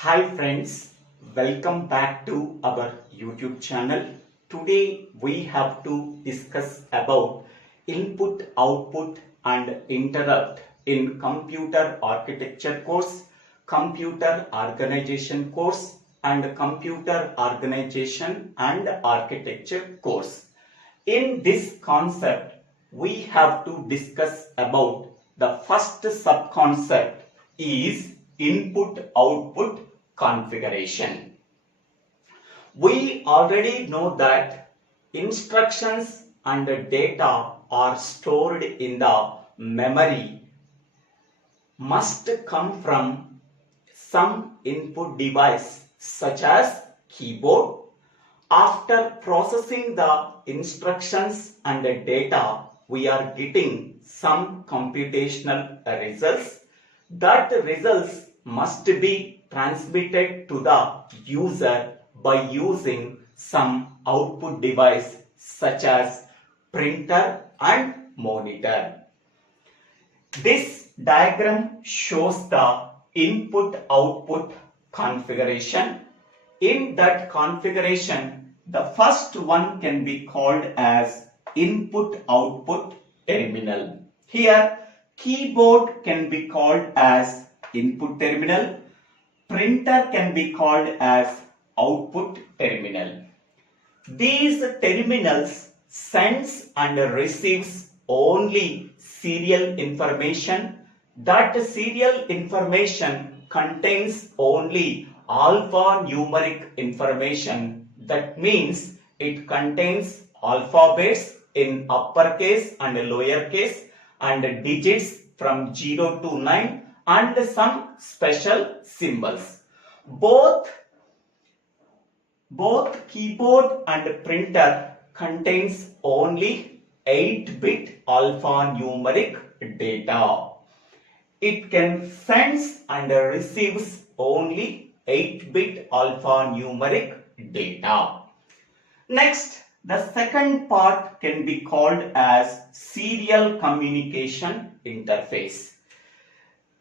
Hi friends, welcome back to our YouTube channel. Today we have to discuss about input, output and interrupt in computer architecture course, computer organization course and computer organization and architecture course. In this concept, we have to discuss about the first sub-concept is input-output configuration. We already know that instructions and data are stored in the memory must come from some input device such as keyboard. After processing the instructions and the data, we are getting some computational results. That results must be transmitted to the user by using some output device such as printer and monitor. This diagram shows the input-output configuration. In that configuration, the first one can be called as input-output terminal. Here, keyboard can be called as input terminal. Printer can be called as output terminal. These terminals sends and receives only serial information. That serial information contains only alphanumeric information. That means it contains alphabets in uppercase and lowercase and digits from 0 to 9 and some special symbols. Both keyboard and printer contains only 8-bit alphanumeric data. It can sends and receives only 8-bit alphanumeric data. Next, the second part can be called as serial communication interface.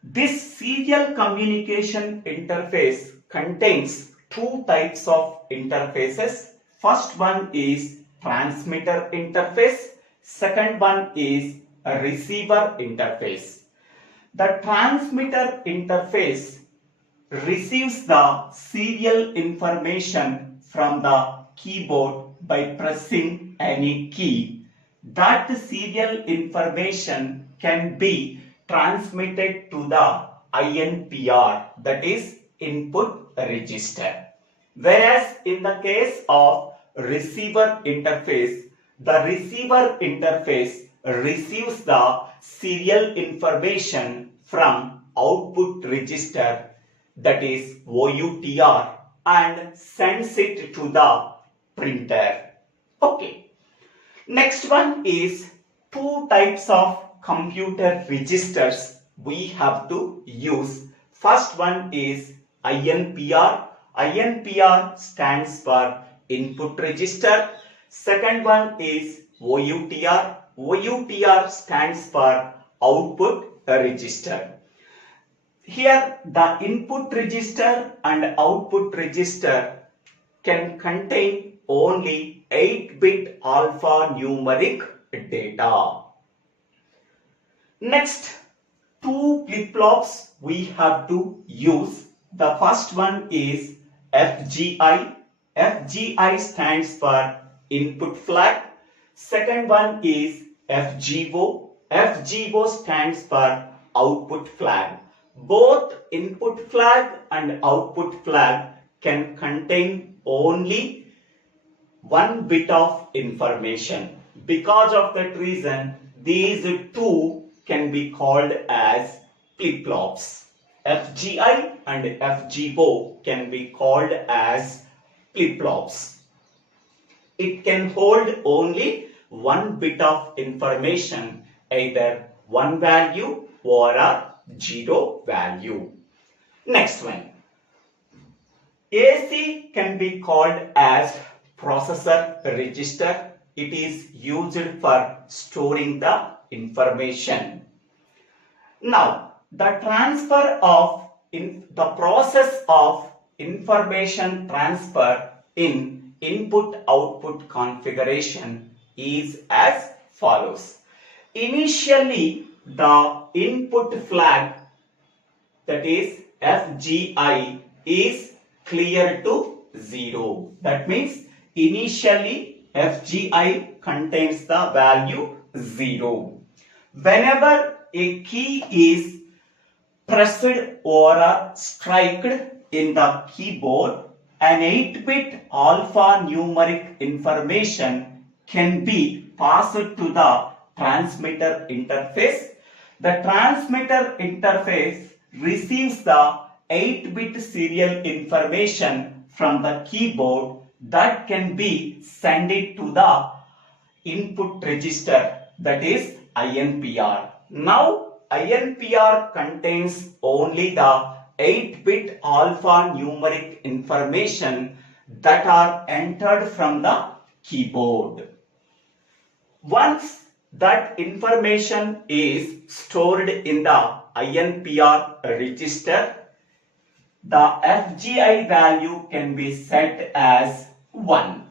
This serial communication interface contains two types of interfaces. First one is transmitter interface. Second one is a receiver interface. The transmitter interface receives the serial information from the keyboard by pressing any key. That serial information can be transmitted to the INPR, that is input register. Whereas in the case of receiver interface, the receiver interface receives the serial information from output register, that is OUTR, and sends it to the printer. Okay. Next one is two types of computer registers we have to use. First one is INPR. INPR stands for input register. Second one is OUTR. OUTR stands for output register. Here the input register and output register can contain only 8-bit alphanumeric data. Next, two flip-flops we have to use. The first one is FGI. FGI stands for input flag. Second one is FGO. FGO stands for output flag. Both input flag and output flag can contain only 1 bit of information. Because of that reason, these two can be called as flip-flops. FGI and FGO can be called as flip-flops. It can hold only 1 bit of information, either 1 value or a 0 value. Next one. AC can be called as processor register. It is used for storing the information. Now, the transfer of the process of information transfer in input-output configuration is as follows. Initially, the input flag, that is FGI, is clear to 0. That means initially FGI contains the value 0. Whenever a key is pressed or struck in the keyboard, an 8-bit alphanumeric information can be passed to the transmitter interface. The transmitter interface receives the 8-bit serial information from the keyboard that can be sent to the input register, that is INPR. Now INPR contains only the 8-bit alphanumeric information that are entered from the keyboard. Once that information is stored in the INPR register, the FGI value can be set as 1.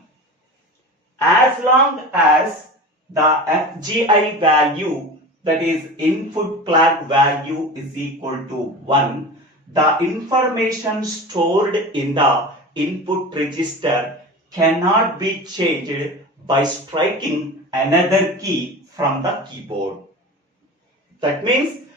As long as the FGI value, that is input flag value, is equal to 1, the information stored in the input register cannot be changed by striking another key from the keyboard. That means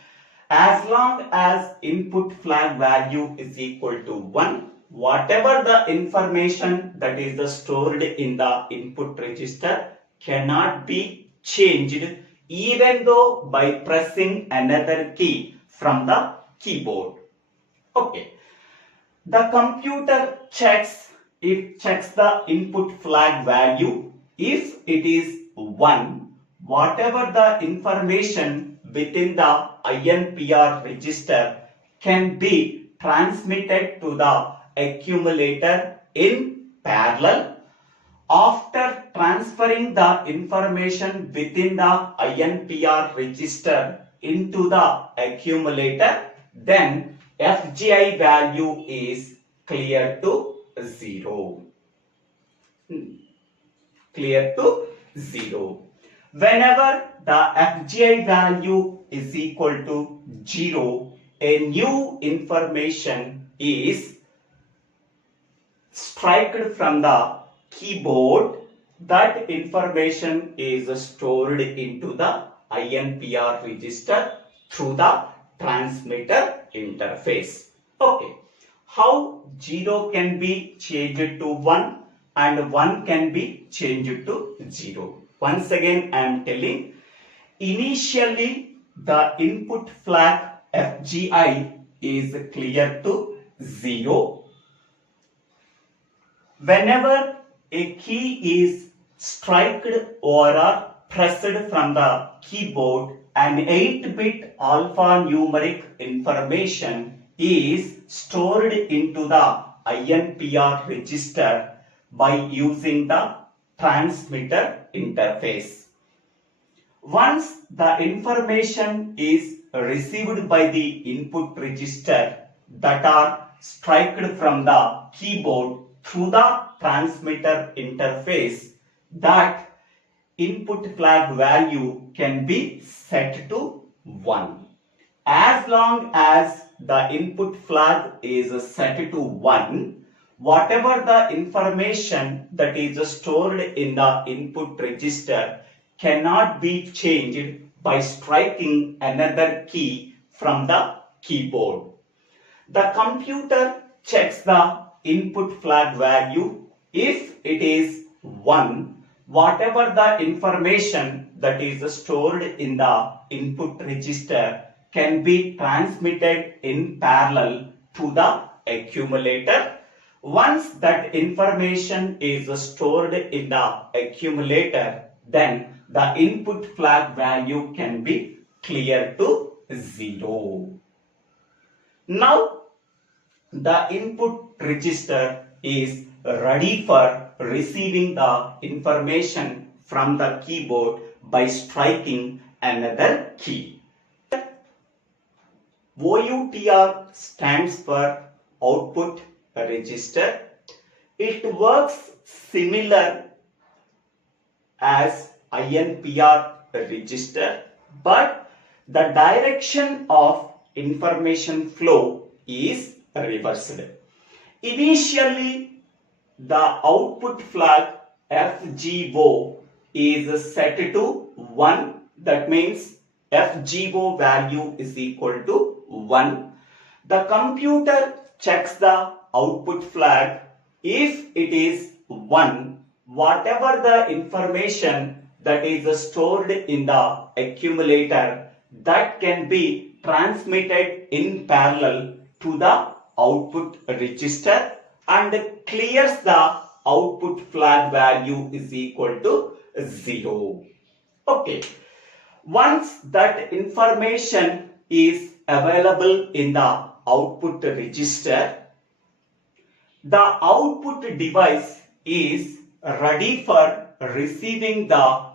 as long as input flag value is equal to 1, whatever the information that is stored in the input register cannot be changed even though by pressing another key from the keyboard. Okay. The computer checks the input flag value. If it is 1, whatever the information within the INPR register can be transmitted to the accumulator in parallel. After transferring the information within the INPR register into the accumulator, then FGI value is clear to 0. Clear to 0. Whenever the FGI value is equal to 0, a new information is struck from the keyboard. That information is stored into the INPR register through the transmitter interface. Okay. How 0 can be changed to 1 and 1 can be changed to 0? Once again I am telling, initially the input flag FGI is clear to 0. Whenever a key is struck or pressed from the keyboard, an 8-bit alphanumeric information is stored into the INPR register by using the transmitter interface. Once the information is received by the input register that are struck from the keyboard through the transmitter interface, that input flag value can be set to 1. As long as the input flag is set to 1, whatever the information that is stored in the input register cannot be changed by striking another key from the keyboard. The computer checks the input flag value. If it is 1, whatever the information that is stored in the input register can be transmitted in parallel to the accumulator. Once that information is stored in the accumulator, then the input flag value can be clear to 0. Now, the input register is ready for receiving the information from the keyboard by striking another key. OUTR stands for output register. It works similar as INPR register, but the direction of information flow is reversed. Initially, the output flag FGO is set to 1. That means FGO value is equal to 1. The computer checks the output flag. If it is 1, whatever the information that is stored in the accumulator, that can be transmitted in parallel to the output register and clears the output flag value is equal to 0. Okay. Once that information is available in the output register, the output device is ready for receiving the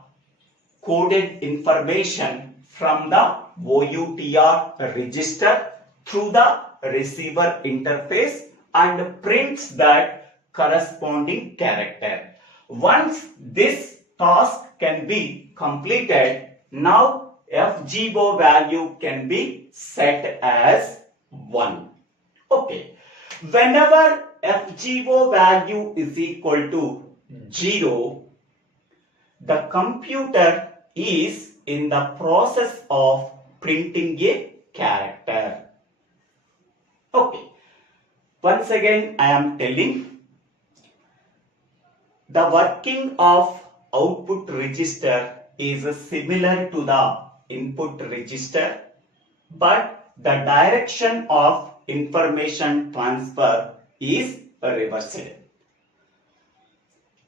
coded information from the OUTR register through the receiver interface and prints that corresponding character. Once this task can be completed, now FGO value can be set as 1. Okay. Whenever FGO value is equal to 0, the computer is in the process of printing a character. Okay. Once again, I am telling the working of output register is similar to the input register, but the direction of information transfer is reversed.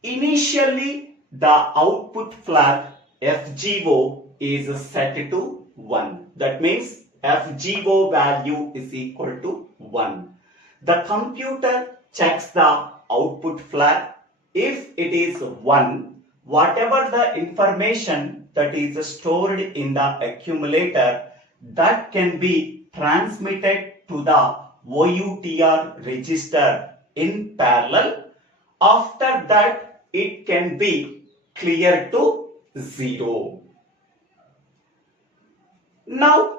Initially, the output flag FGO is set to 1. That means FGO value is equal to 1. The computer checks the output flag. If it is 1, whatever the information that is stored in the accumulator, that can be transmitted to the OUTR register in parallel. After that, it can be cleared to 0. Now,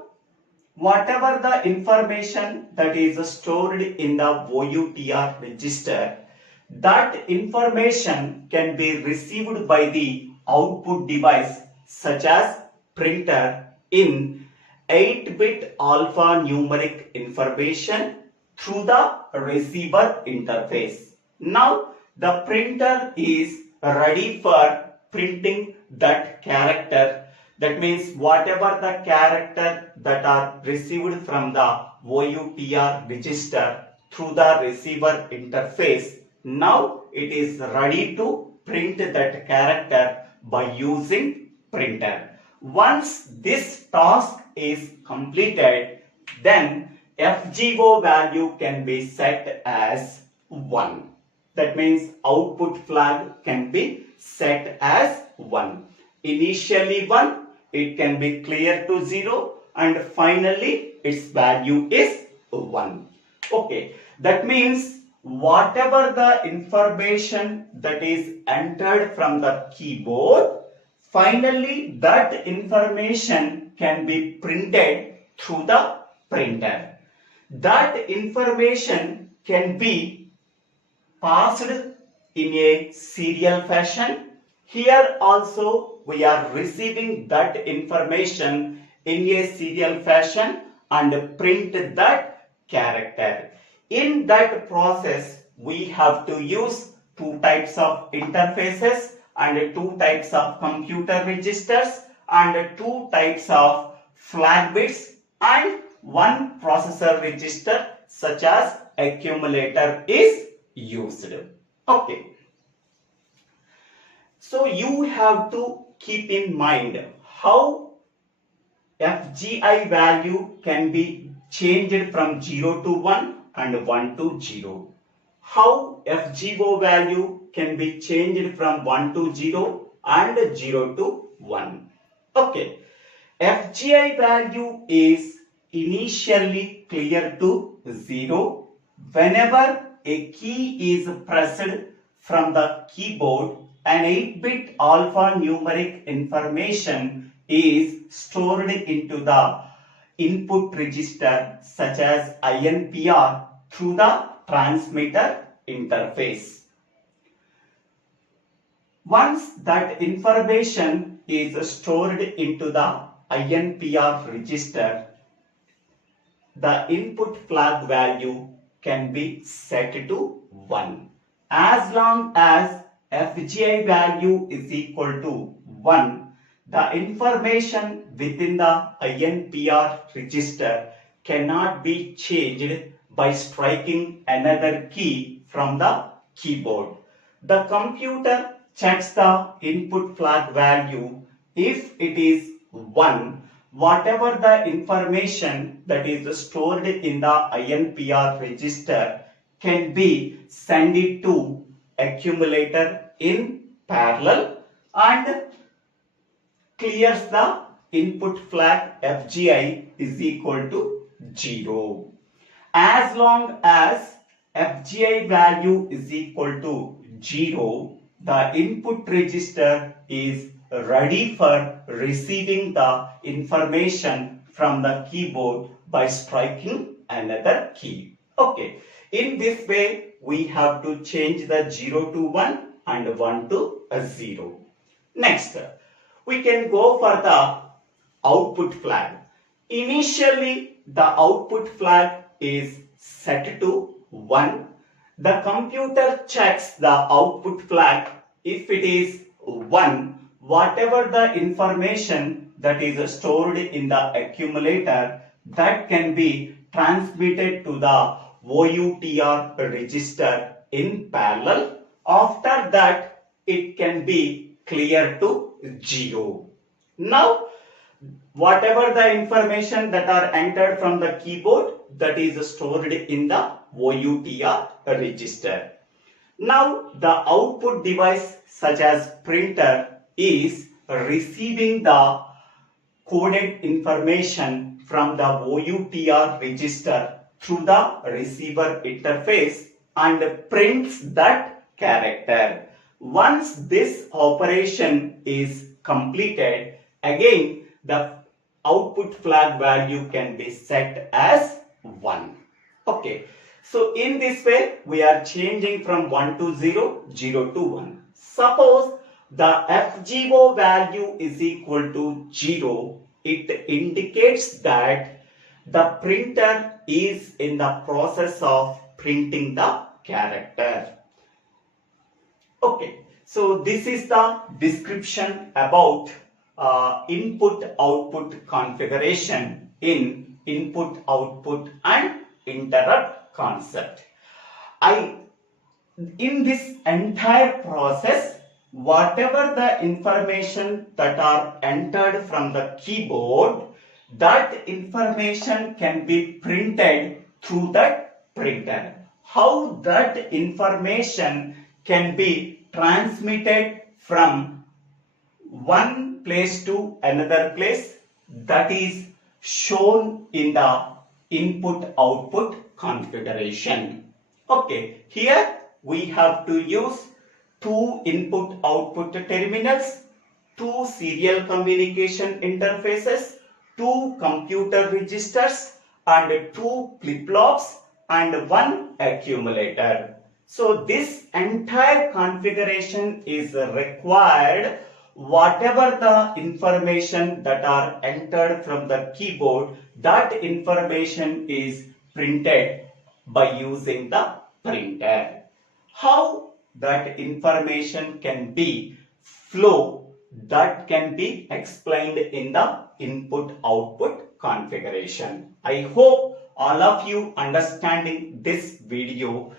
whatever the information that is stored in the OUTR register, that information can be received by the output device such as printer in 8-bit alphanumeric information through the receiver interface. Now the printer is ready for printing that character. That means whatever the character that are received from the OUTR register through the receiver interface, now it is ready to print that character by using printer. Once this task is completed, then FGO value can be set as 1. That means output flag can be set as 1. Initially 1, it can be cleared to 0, and finally its value is 1. Okay, that means whatever the information that is entered from the keyboard, finally that information can be printed through the printer. That information can be passed in a serial fashion. Here also we are receiving that information in a serial fashion and print that character. In that process, we have to use 2 types of interfaces and 2 types of computer registers and 2 types of flag bits and 1 processor register such as accumulator is used. Okay. So you have to keep in mind how FGI value can be changed from 0 to 1 and 1 to 0. How FGO value can be changed from 1 to 0 and 0 to 1. Okay. FGI value is initially clear to 0 whenever a key is pressed from the keyboard. An 8-bit alphanumeric information is stored into the input register such as INPR through the transmitter interface. Once that information is stored into the INPR register, the input flag value can be set to 1. As long as FGI value is equal to 1, the information within the INPR register cannot be changed by striking another key from the keyboard. The computer checks the input flag value. If it is 1, whatever the information that is stored in the INPR register can be sent it to accumulator in parallel and clears the input flag FGI is equal to 0. As long as FGI value is equal to 0, the input register is ready for receiving the information from the keyboard by striking another key. Okay, in this way we have to change the 0 to 1 and 1 to 0. Next, we can go for the output flag. Initially, the output flag is set to 1. The computer checks the output flag. If it is 1, whatever the information that is stored in the accumulator, that can be transmitted to the OUTR register in parallel. After that, it can be cleared to 0. Now, whatever the information that are entered from the keyboard, that is stored in the OUTR register. Now, the output device such as printer is receiving the coded information from the OUTR register through the receiver interface and prints that character. Once this operation is completed, again the output flag value can be set as 1. Okay, so in this way we are changing from 1 to 0, 0 to 1. Suppose the FGO value is equal to 0, it indicates that the printer is in the process of printing the character. Okay, so this is the description about input-output configuration in input-output and interrupt concept. In this entire process, whatever the information that are entered from the keyboard, that information can be printed through that printer. How that information can be transmitted from one place to another place, that is shown in the input-output configuration. Okay, here we have to use 2 input-output terminals, 2 serial communication interfaces, 2 computer registers and 2 flip-flops and 1 accumulator. So this entire configuration is required. Whatever the information that are entered from the keyboard, that information is printed by using the printer. How that information can be flow, that can be explained in the input-output configuration. I hope all of you understanding this video.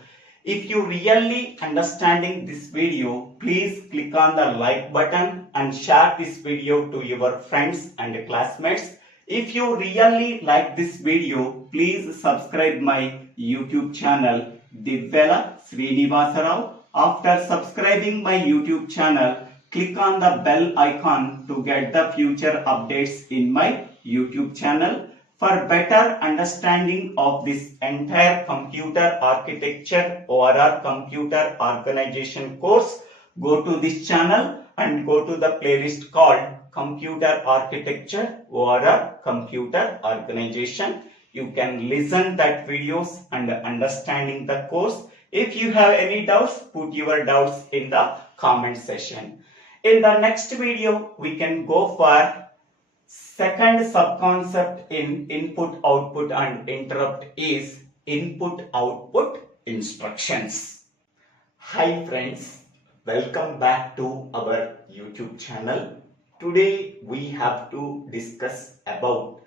If you really understanding this video, please click on the like button and share this video to your friends and classmates. If you really like this video, please subscribe my YouTube channel Divvela Srinivasarao. After subscribing my YouTube channel, click on the bell icon to get the future updates in my YouTube channel. For better understanding of this entire computer architecture or computer organization course, go to this channel and go to the playlist called Computer Architecture or Computer Organization. You can listen that videos and understanding the course. If you have any doubts, put your doubts in the comment section. In the next video, we can go for second subconcept in input, output and interrupt is input, output instructions. Hi friends, welcome back to our YouTube channel. Today we have to discuss about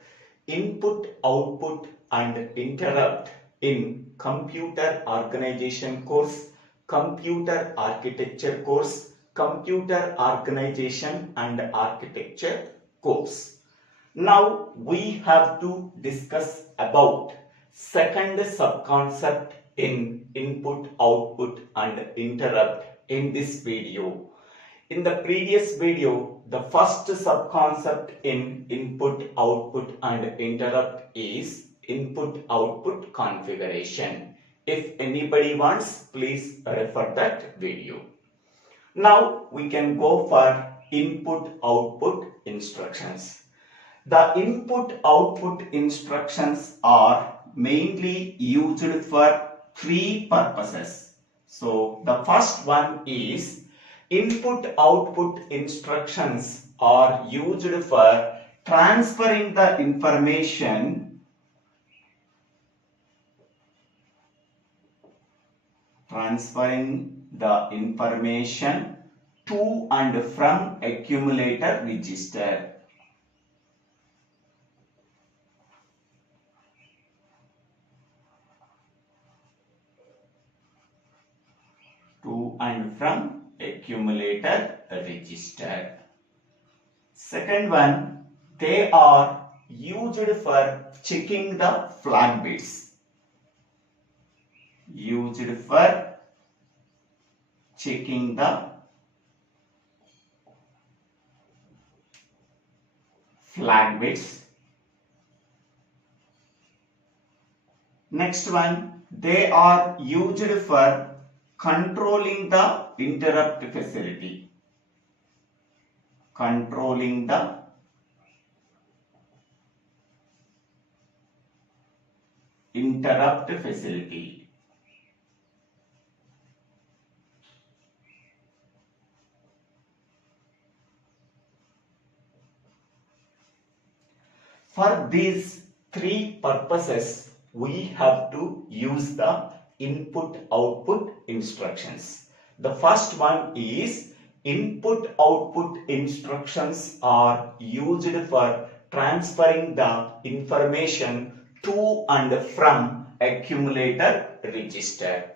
input, output and interrupt in computer organization course, computer architecture course, computer organization and architecture course. Now we have to discuss about second subconcept in input, output and interrupt in this video. In the previous video, the first subconcept in input, output and interrupt is input, output configuration. If anybody wants, please refer that video. Now we can go for input, output instructions. The input, output instructions are mainly used for three purposes. So the first one is input, output instructions are used for transferring the information to and from accumulator register. To and from accumulator register. Second one, they are used for checking the flag bits. Used for checking the flag bits. Next one, they are used for controlling the interrupt facility. Controlling the interrupt facility. For these three purposes, we have to use the input, output instructions. The first one is input, output instructions are used for transferring the information to and from accumulator register.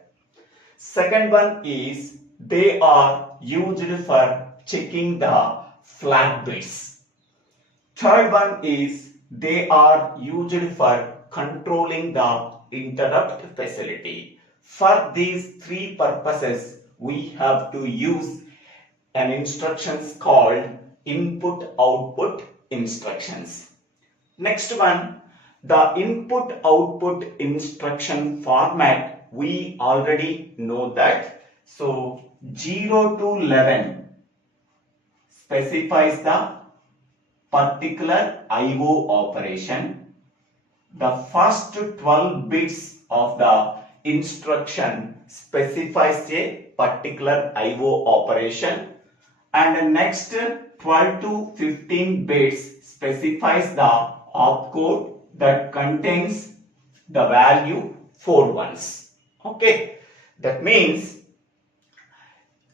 Second one is they are used for checking the flag bits. Third one is they are used for controlling the interrupt facility. For these three purposes, we have to use an instructions called input, output instructions. Next one, the input, output instruction format, we already know that. So 0 to 11 specifies the particular IO operation. The first 12 bits of the instruction specifies a particular IO operation, and the next 12 to 15 bits specifies the opcode that contains the value 4 ones. Okay, that means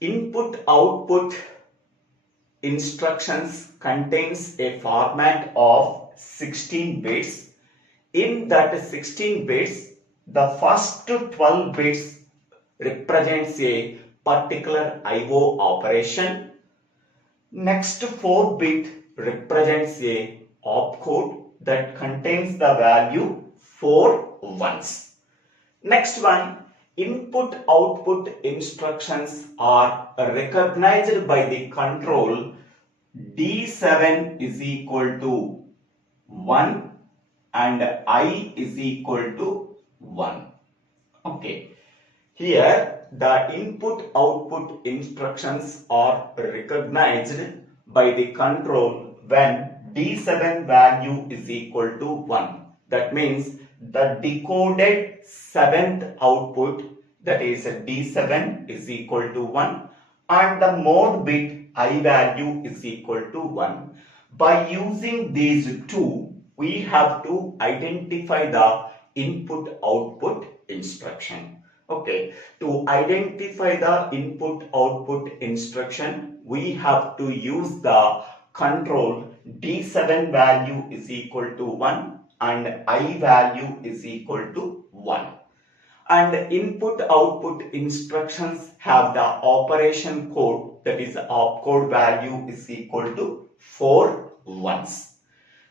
input, output instructions contains a format of 16 bits. In that 16 bits, the first 12 bits represents a particular IO operation. Next 4 bit represents a opcode that contains the value 4 ones. Next one, input output instructions are recognized by the control D7 is equal to 1, and I is equal to 1. Okay. Here the input output instructions are recognized by the control when D7 value is equal to 1. That means the decoded 7th output, that is D7, is equal to 1 and the mode bit I value is equal to 1. By using these two, we have to identify the input output instruction. Okay, to identify the input output instruction, we have to use the control D7 value is equal to 1 and I value is equal to 1. And input output instructions have the operation code, that is opcode value is equal to 4 ones.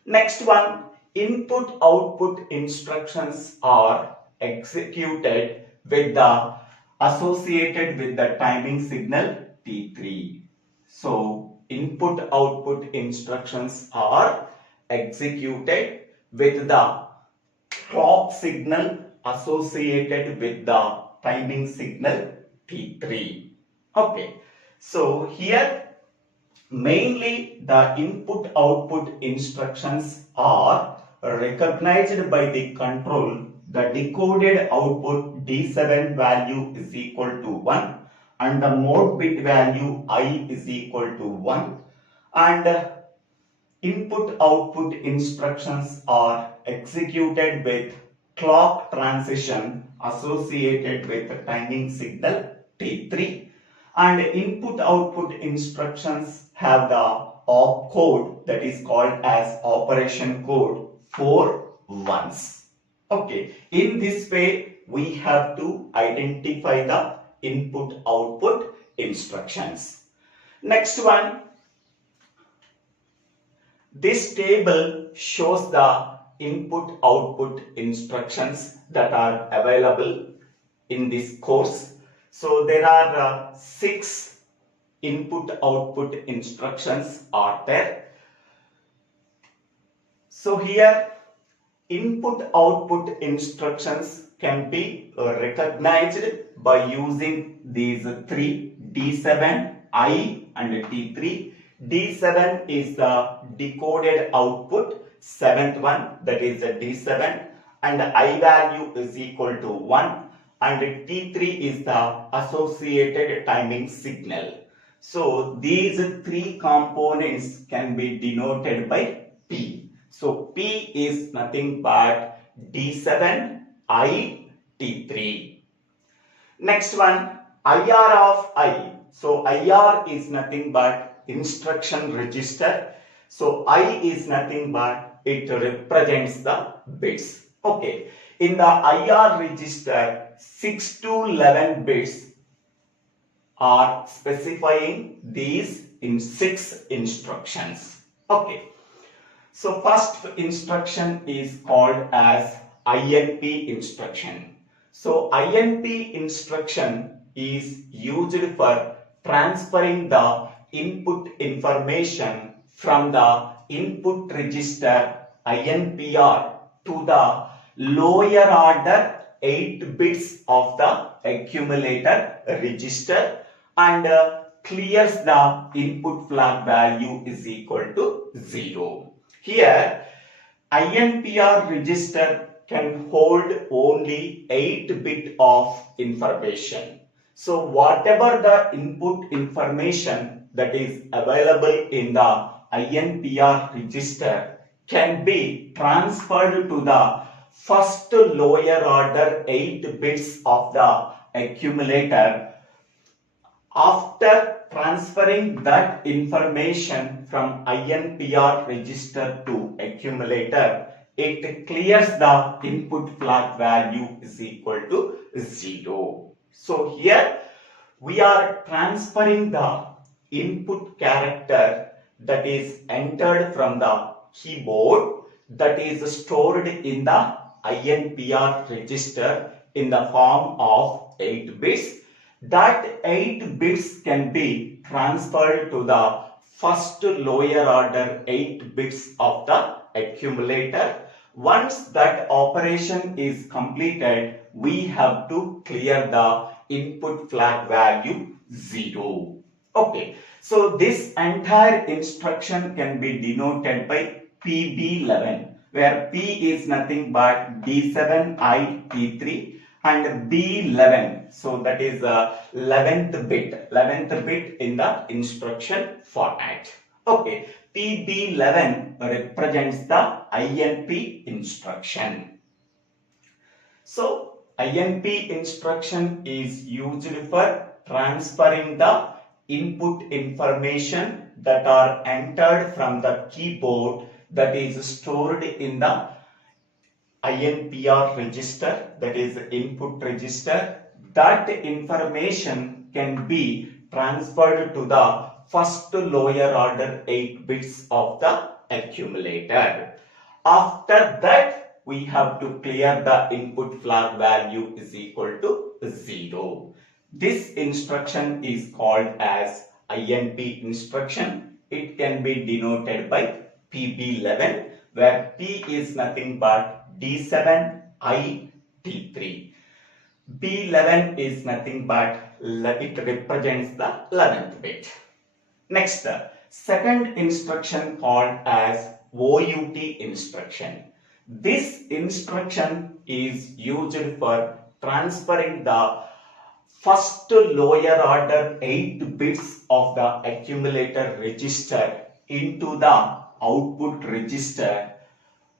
Next one, input output instructions are executed with the associated with the timing signal T3. So input output instructions are executed with the clock signal associated with the timing signal T3. Okay, so here mainly the input output instructions are recognized by the control. The decoded output D7 value is equal to 1 and the mode bit value I is equal to 1, and input output instructions are executed with clock transition associated with the timing signal T3, and input output instructions have the opcode, that is called as operation code, 4 ones. Okay, in this way we have to identify the input output instructions. Next one, this table shows the input output instructions that are available in this course. So there are 6 input output instructions are there. So here input output instructions can be recognized by using these 3, D7, I and T3. D7 is the decoded output, 7th one, that is the D7, and I value is equal to 1, and T3 is the associated timing signal. So these 3 components can be denoted by P. So P is nothing but D7, I, T3. Next one, IR of I. So IR is nothing but instruction register. So I is nothing but it represents the bits. Okay. In the IR register, 6 to 11 bits are specifying these in 6 instructions. Okay. So first instruction is called as INP instruction. So INP instruction is used for transferring the input information from the input register INPR to the lower order 8 bits of the accumulator register and clears the input flag value is equal to 0. Here, INPR register can hold only 8 bit of information. So whatever the input information that is available in the INPR register can be transferred to the first lower order 8 bits of the accumulator. After transferring that information from INPR register to accumulator, it clears the input flag value is equal to 0. So here we are transferring the input character that is entered from the keyboard that is stored in the INPR register in the form of 8 bits. That 8 bits can be transferred to the first lower order 8 bits of the accumulator. Once that operation is completed, we have to clear the input flag value 0. Okay, so this entire instruction can be denoted by PB11, where P is nothing but D7I T3 and B11. So that is the 11th bit in the instruction format. Okay, PB11 represents the INP instruction. So INP instruction is used for transferring the input information that are entered from the keyboard that is stored in the INPR register, that is input register. That information can be transferred to the first lower order 8 bits of the accumulator. After that, we have to clear the input flag value is equal to 0. This instruction is called as INP instruction. It can be denoted by PB11, where P is nothing but D7I-T3. B11 is nothing but it represents the 11th bit. Next, second instruction called as OUT instruction. This instruction is used for transferring the first lower order 8 bits of the accumulator register into the output register.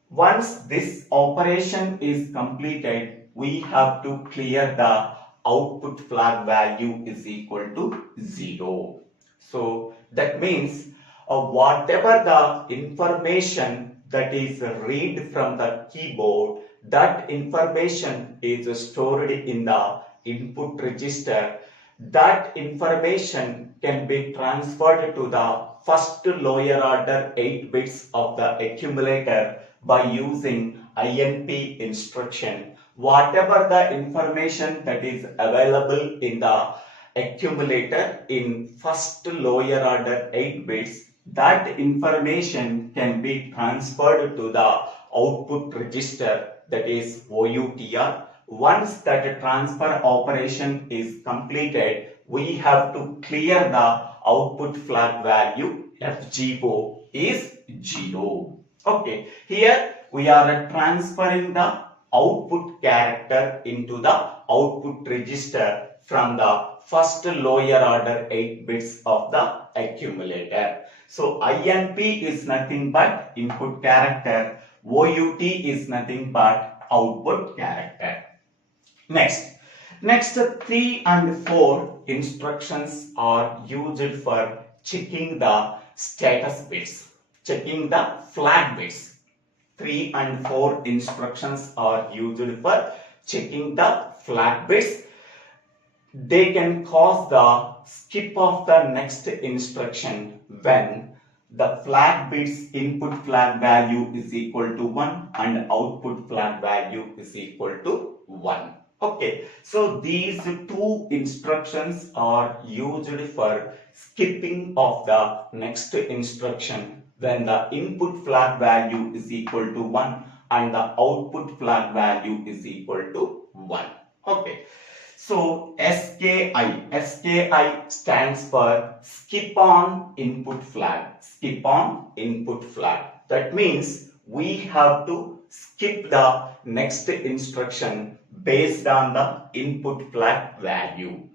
Once this operation is completed, we have to clear the output flag value is equal to 0. So that means whatever the information that is read from the keyboard, that information is stored in the input register. That information can be transferred to the first lower order 8 bits of the accumulator by using INP instruction. Whatever the information that is available in the accumulator in first lower order 8 bits, that information can be transferred to the output register, that is OUTR. Once that transfer operation is completed, we have to clear the output flag value FGO is 0. Okay, here we are transferring the output character into the output register from the first lower order 8 bits of the accumulator. So INP is nothing but input character, OUT is nothing but output character. Next 3 and 4 instructions are used for checking the status bits, checking the flag bits. 3 and 4 instructions are used for checking the flag bits. They can cause the skip of the next instruction when the flag bits input flag value is equal to 1 and output flag value is equal to 1. Okay, so these two instructions are used for skipping of the next instruction when the input flag value is equal to 1 and the output flag value is equal to 1. Okay, so SKI stands for skip on input flag, skip on input flag. That means we have to skip the next instruction based on the input flag value.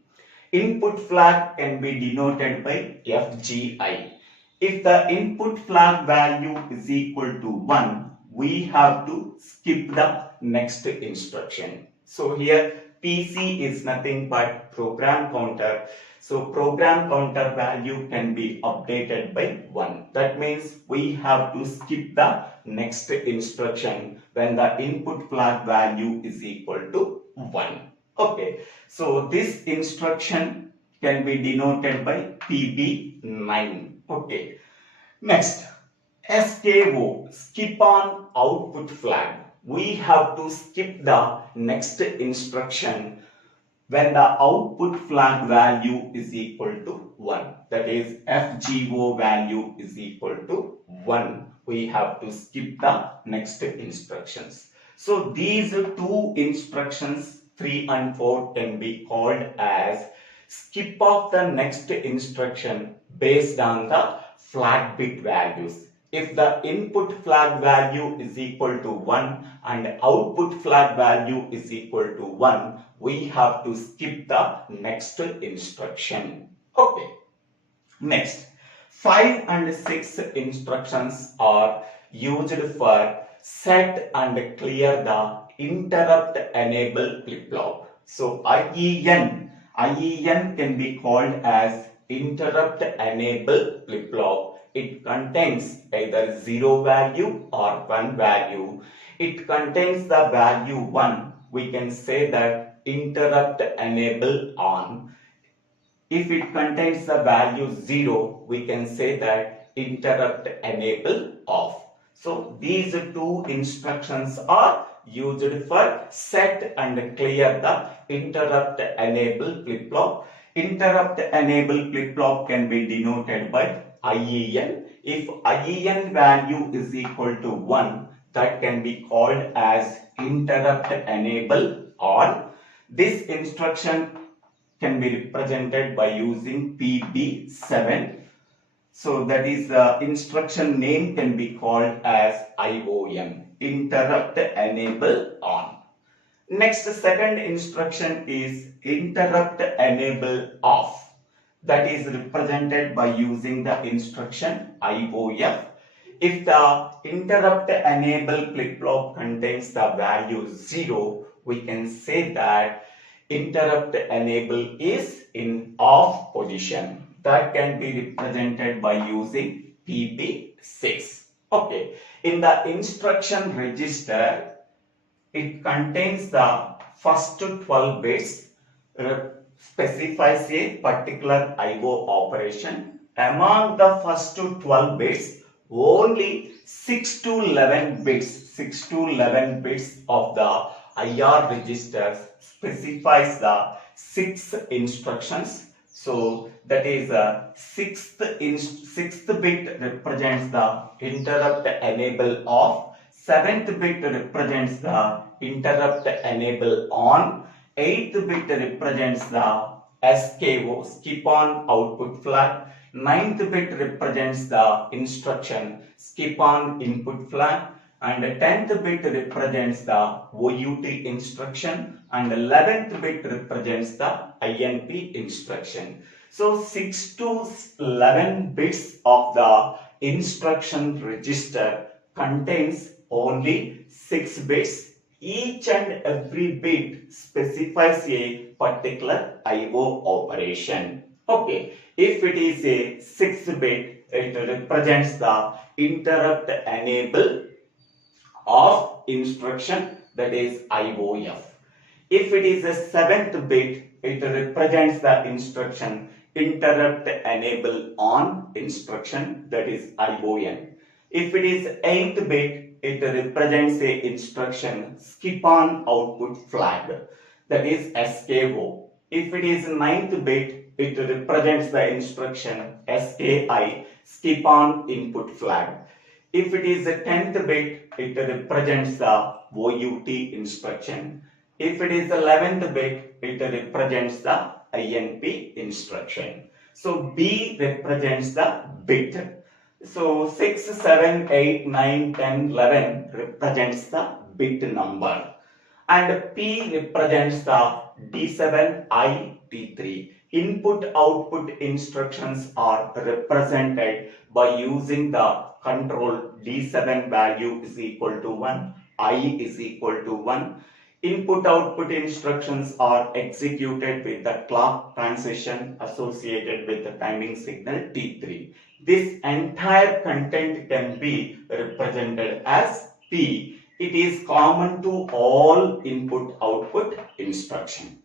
Input flag can be denoted by FGI. If the input flag value is equal to 1, we have to skip the next instruction. So here PC is nothing but program counter. So program counter value can be updated by 1. That means we have to skip the next instruction when the input flag value is equal to 1. Okay, so this instruction can be denoted by PB9. Okay, next SKO, skip on output flag. We have to skip the next instruction when the output flag value is equal to 1. That is FGO value is equal to 1. We have to skip the next instructions. So these two instructions 3 and 4 can be called as skip of the next instruction based on the flag bit values. If the input flag value is equal to 1 and output flag value is equal to 1, we have to skip the next instruction. Okay. Next, 5 and 6 instructions are used for set and clear the interrupt enable flip-flop. So IEN can be called as interrupt enable flip-flop. It contains either 0 value or 1 value. It contains the value 1. We can say that interrupt enable on. If it contains the value 0, we can say that interrupt enable off. So these two instructions are used for set and clear the interrupt enable flip-flop. Interrupt enable flip-flop can be denoted by IEN. If IEN value is equal to 1, that can be called as interrupt enable on. This instruction can be represented by using PB7. So that is the instruction name can be called as IOM, interrupt enable on. Next, second instruction is interrupt enable off. That is represented by using the instruction IOF. If the interrupt enable flip-flop contains the value 0, we can say that interrupt enable is in off position. That can be represented by using PB6. Okay. In the instruction register, it contains the first 12 bits, specifies a particular IO operation. Among the first 12 bits, only 6 to 11 bits of the IR registers specifies the 6 instructions. So that is sixth bit represents the interrupt enable off, 7th bit represents the interrupt enable on, 8th bit represents the SKO, skip on output flag, 9th bit represents the instruction skip on input flag, and 10th bit represents the OUT instruction, and 11th bit represents the INP instruction. So 6 to 11 bits of the instruction register contains only 6 bits. Each and every bit specifies a particular IO operation. Okay, if it is a 6 bit, it represents the interrupt enable of instruction, that is IOF. If it is a 7th bit, it represents the instruction interrupt enable on instruction, that is ION. If it is 8th bit, it represents a instruction skip on output flag, that is SKO. If it is 9th bit, it represents the instruction SKI, skip on input flag. If it is a 10th bit, it represents the OUT instruction. If it is 11th bit, it represents the INP instruction. So B represents the bit. So 6, 7, 8, 9, 10, 11 represents the bit number. And P represents the D7, I, D3. Input output instructions are represented by using the control D7 value is equal to 1, I is equal to 1. Input output instructions are executed with the clock transition associated with the timing signal T3. This entire content can be represented as P. It is common to all input output instruction.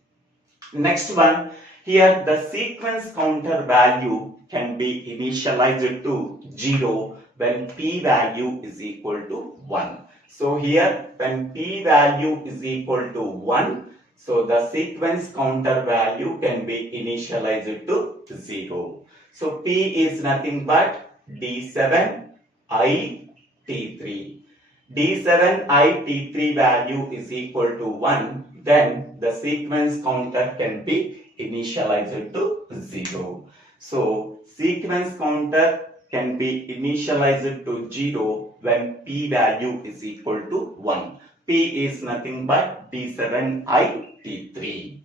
Next one, here the sequence counter value can be initialized to 0 when P value is equal to 1. So here when P value is equal to 1, So the sequence counter value can be initialized to 0. So P is nothing but D7IT3. D7IT3 value is equal to 1. Then the sequence counter can be initialized to 0. So sequence counter can be initialized to 0 when P value is equal to 1. P is nothing but D7IT3.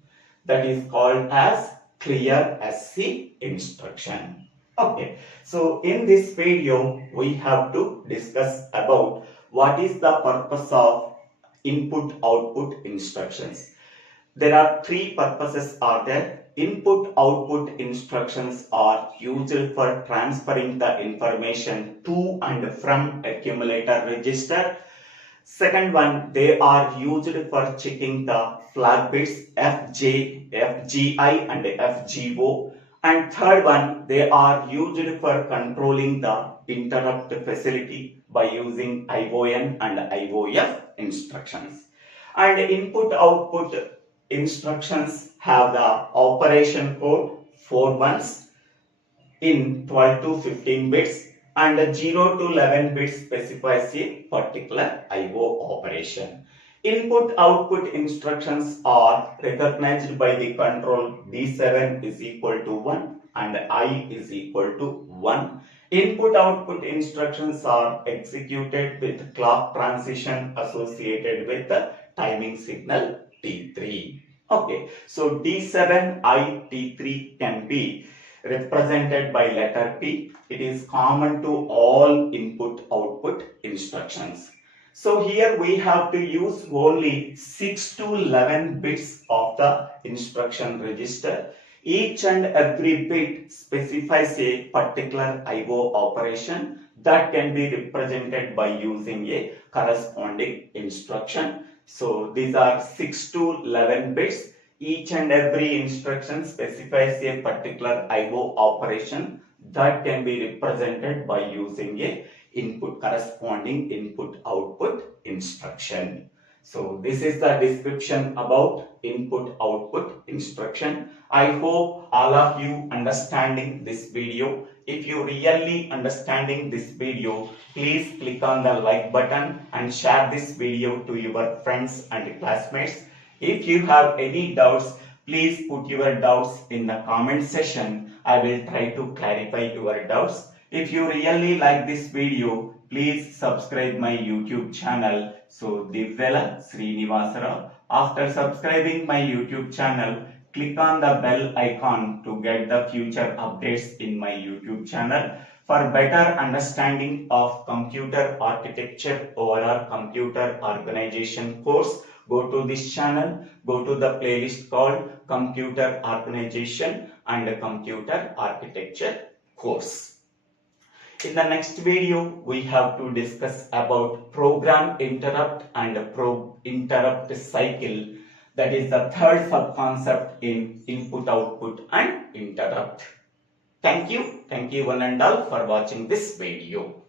That is called as clear SC instruction. Okay, so in this video we have to discuss about what is the purpose of input output instructions. There are three purposes are there. Input output instructions are used for transferring the information to and from accumulator register. Second one, they are used for checking the flag bits FJ, FGI and FGO. And third one, they are used for controlling the interrupt facility by using ION and IOF instructions. And input output instructions have the operation code 4 ones in 12 to 15 bits, and 0 to 11 bits specifies a particular IO operation. Input output instructions are recognized by the control D7 is equal to 1 and I is equal to 1. Input output instructions are executed with clock transition associated with the timing signal T3. Okay, so D7IT3 can be represented by letter P. It is common to all input output instructions. So here we have to use only 6 to 11 bits of the instruction register. Each and every bit specifies a particular IO operation that can be represented by using a corresponding instruction. So these are 6 to 11 bits. Each and every instruction specifies a particular IO operation that can be represented by using a corresponding input output instruction. So this is the description about input output instruction. I hope all of you understanding this video. If you really understanding this video, please click on the like button and share this video to your friends and classmates. If you have any doubts, please put your doubts in the comment section. I will try to clarify your doubts. If you really like this video, please subscribe my YouTube channel. So Divvela Srinivasarao. After subscribing my YouTube channel, click on the bell icon to get the future updates in my YouTube channel. For better understanding of computer architecture or our computer organization course, go to this channel, go to the playlist called Computer Organization and Computer Architecture course. In the next video, we have to discuss about program interrupt and interrupt cycle. That is the third sub-concept in input, output and interrupt. Thank you one and all for watching this video.